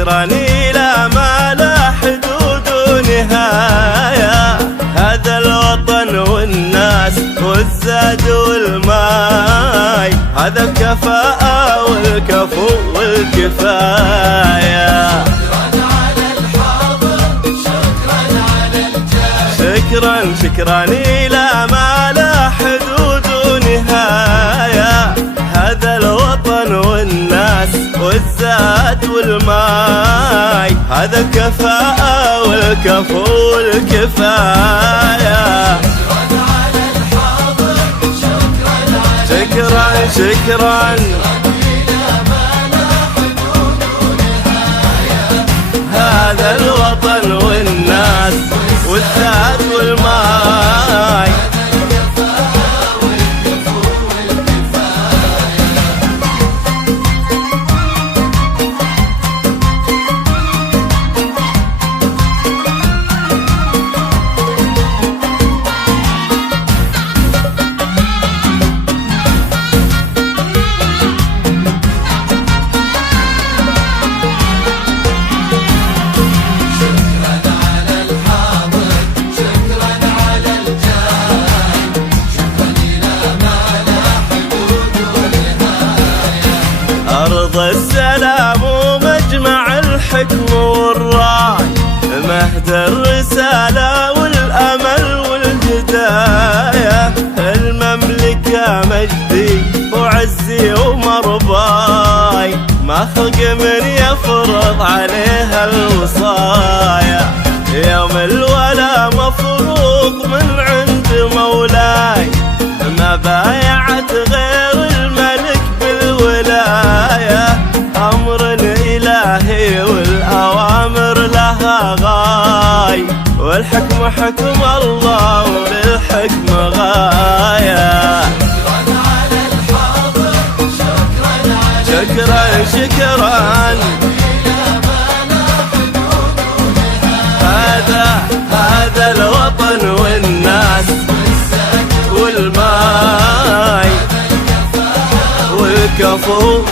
شكرا إلى ما لا حدود ونهاية، هذا الوطن والناس والزاد والماي، هذا الكفاءة والكفو والكفاية. شكرا إلى ما لا حدود ونهاية، هذا الوطن والناس والزاد والماي، هذا الكفاءة والكفو والكفاية. شكرا هذا الوطن والناس والزاد والماي. أرض السلام ومجمع الحكم والراي، مهد الرسالة والأمل والهداية، المملكة مجدي وعزي ومرباي، ما خلق من يفرض عليها الوصايا، يوم الولا مفروض من عند مولاي، ما بايعت غير الملك بالولاية، أمر إلهي والأوامر لها غاي، والحكم حكم الله وللحكم غاية. شكرا هذا الوطن والناس والماي والكفو.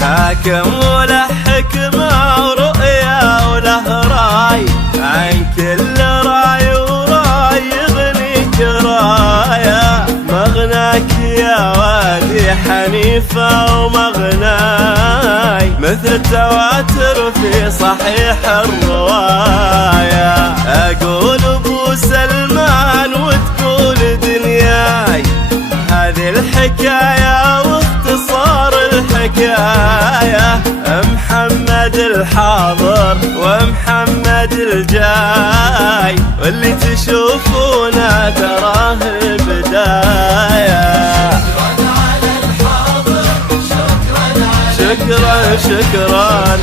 حاكم وله حكمة ورؤية وله راي، عن كل راي وراي يغنيك راية، مغناك يا وادي حنيفة ومغناي، مثل التواتر في صحيح الرواية، أقول أبو سلمان وتقول دنياي، هذه الحكاية واختصار الحكاية، محمد الحاضر ومحمد الجاي، واللي تشوفونه تراه البداية. شكرا